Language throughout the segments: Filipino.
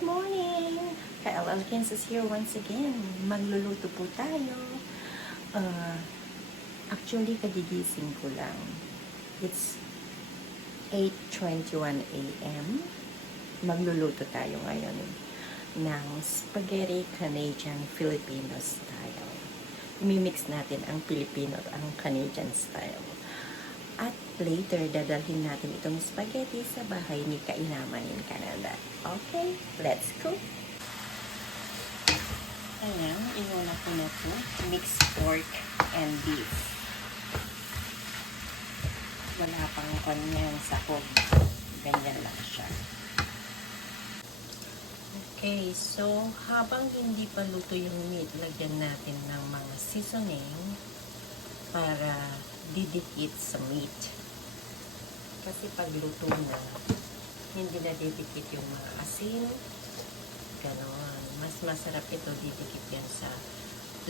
Good morning! Kyle Alkins is here once again. Magluluto po tayo. Actually, kagigising ko lang. It's 8:21 a.m. Magluluto tayo ngayon ng spaghetti Canadian Filipino style. Imimix natin ang Filipino at ang Canadian style. At later, dadalhin natin itong spaghetti sa bahay ni Kainaman in Canada. Okay, let's go! Ayan, inuna ko na po. Mixed pork and beef. Wala pang kanyang sahog. Ganyan lang siya. Okay, so habang hindi pa luto yung meat, lagyan natin ng mga seasoning para didikit sa meat. Kasi pag luto na, hindi na didikit yung mga asin. Ganon. Mas masarap ito, didikit yan sa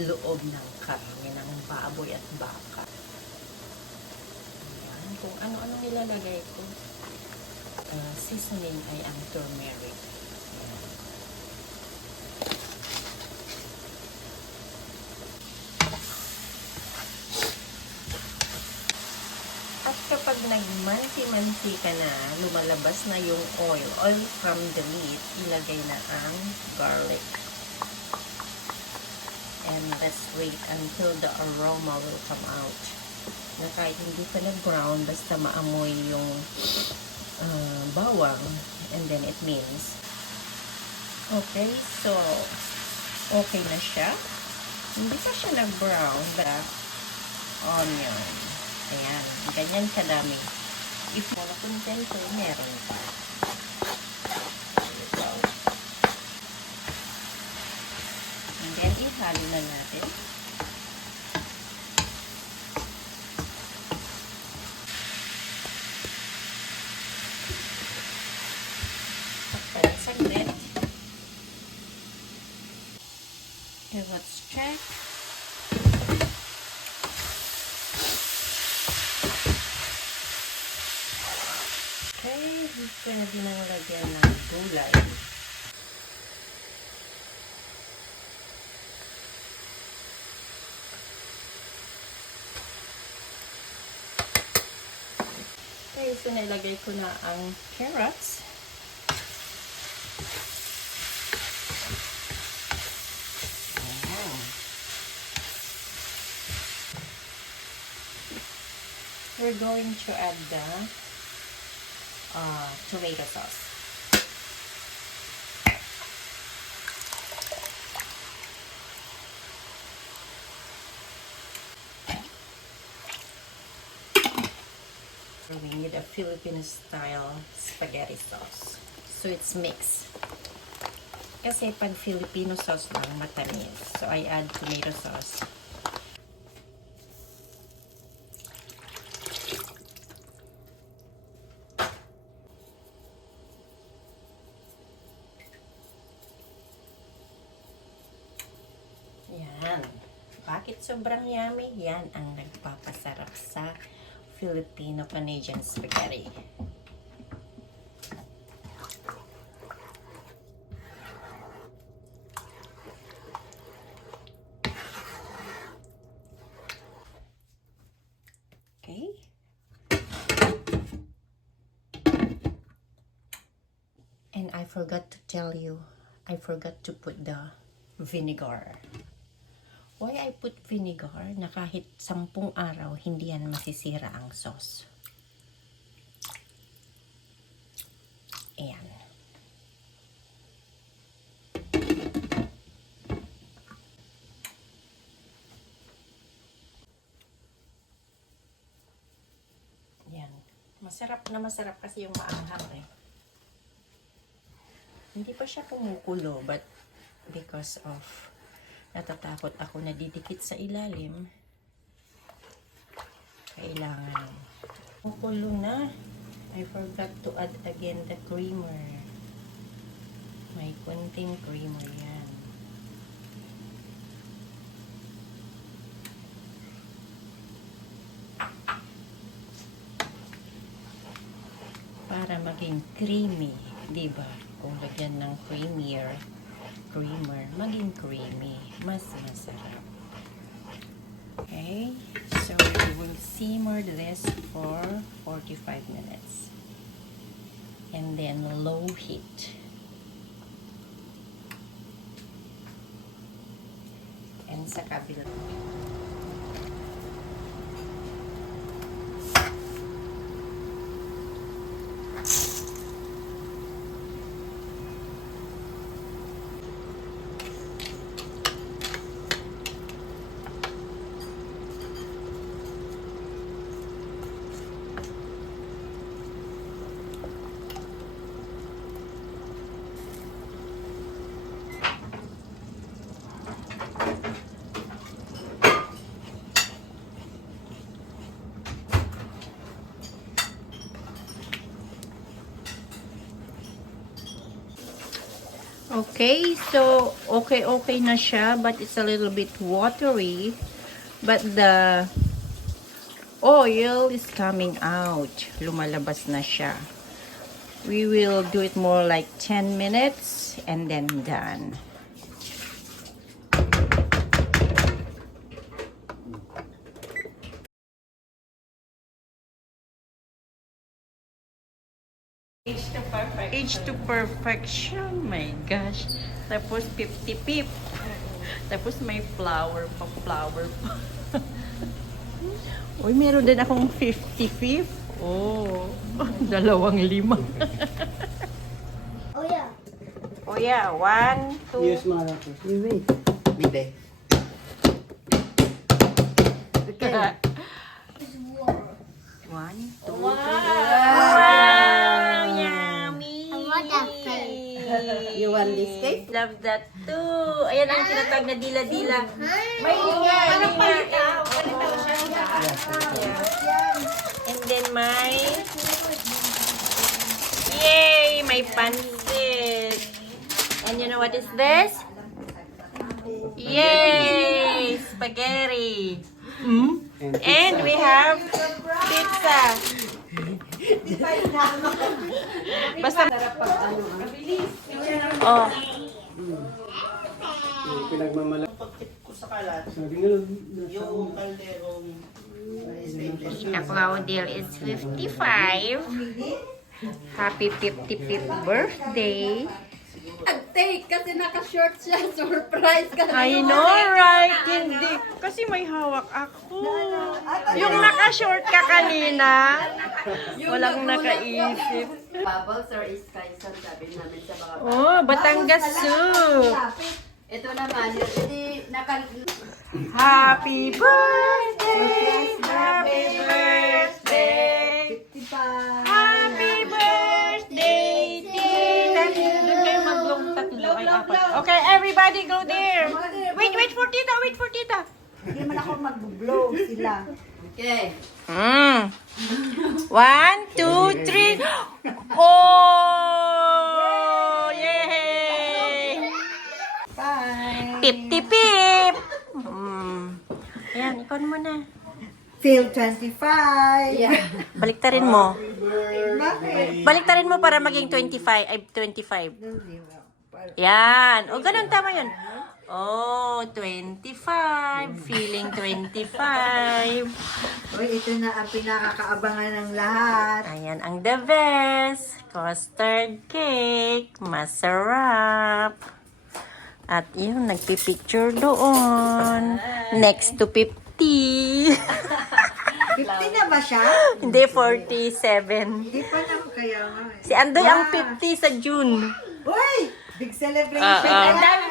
loob ng karne ng baboy at baka. Ayan. Kung ano-ano nilalagay ko, seasoning ay ang turmeric. Ayan. At kapag nagmanti-mantika na, lumalabas na yung oil from the meat, ilagay na ang garlic. And let's wait until the aroma will come out. Na kahit hindi pa na-brown, basta maamoy yung bawang, and then it means okay, so okay na siya. Hindi pa siya nag-brown, but onion. Ayan, ganyan kadami. If mo na kontento, meron pa. And then, ihalo na natin. Takpan saglit. Okay, let's check. Okay, pwede nang lagyan ng gulay. Okay, so nilagay ko na ang carrots. Ayan. We're going to add the tomato sauce. So we need a Filipino style spaghetti sauce. So it's mixed. Kasi pag Filipino sauce lang, matamis. So I add tomato sauce. Yan. Bakit sobrang yummy? Yan ang nagpapasarap sa Filipino Canadian spaghetti. Okay. And I forgot to tell you, I forgot to put the vinegar. Why I put vinegar? Na kahit 10 araw, hindi yan masisira ang sauce. Ayan. Ayan. Masarap na masarap kasi yung maanghang eh. Hindi pa siya kumukulo, but because of natatakot ako na didikit sa ilalim, kailangan kumukulo na. I forgot to add again the creamer. May konting creamer yan. Para maging creamy. Diba? Kung lagyan ng creamer, maging creamy. Mas masarap. Okay? So, we will simmer this for 45 minutes. And then low heat. And sa kabila. Okay, so okay na siya, but it's a little bit watery. But the oil is coming out. Lumalabas na siya. We will do it more like 10 minutes and then done. Age to perfection. My gosh. Tapos 50 pip. Tapos may flower pa. Uy, meron din akong 55. Oh, 2.5. Oh yeah, 1, 2. Yes, Maracos. You wait. Bide. Okay. 1, 2, 3. Wow! Yummy! You want this cake? Love that too. Ayan ang tinatag na dila-dila. May hinga. And then may... Yay! May pansit. And you know what is this? Yay! Spaghetti. And we have pizza. Basta oh. Pinagmamalaki. Sabi nga, Yung kalderong The Claudel is 55. Happy 55th birthday. Take kasi naka-short siya. Surprise ka. I know, right? Hindi. Kasi may hawak ako. Yung naka-short ka kanina, walang nakaisip. Bubbles or iskaysan sabi namin sa mga Oh, Batangas soup. Ito naman, hindi naka... Happy birthday! Happy birthday! Happy birthday, Tita! Doon kayo maglong tatlo ay apat. Okay, everybody go there. Wait for Tita, Hindi man ako mag-blow sila. Okay. 1, 2, 3. Oh! Yay! Bye! Pip. Ayan, ikaw muna. Till 25! Yeah. Baliktarin mo. Bakit? Baliktarin mo para maging 25. Ay, 25. Yan. O, ganun. Tama yun. Oh, 25. Feeling 25. Uy, ito na ang pinakakaabangan ng lahat. Ayan ang the best. Custard cake. Masarap. At yun, nagpipicture doon. Next to 50. 50 na ba siya? Hindi, 47. Hindi pa na kaya nga. Si Andoy ang 50 sa June. Uy! Big celebration! Ah, ah. Ang dami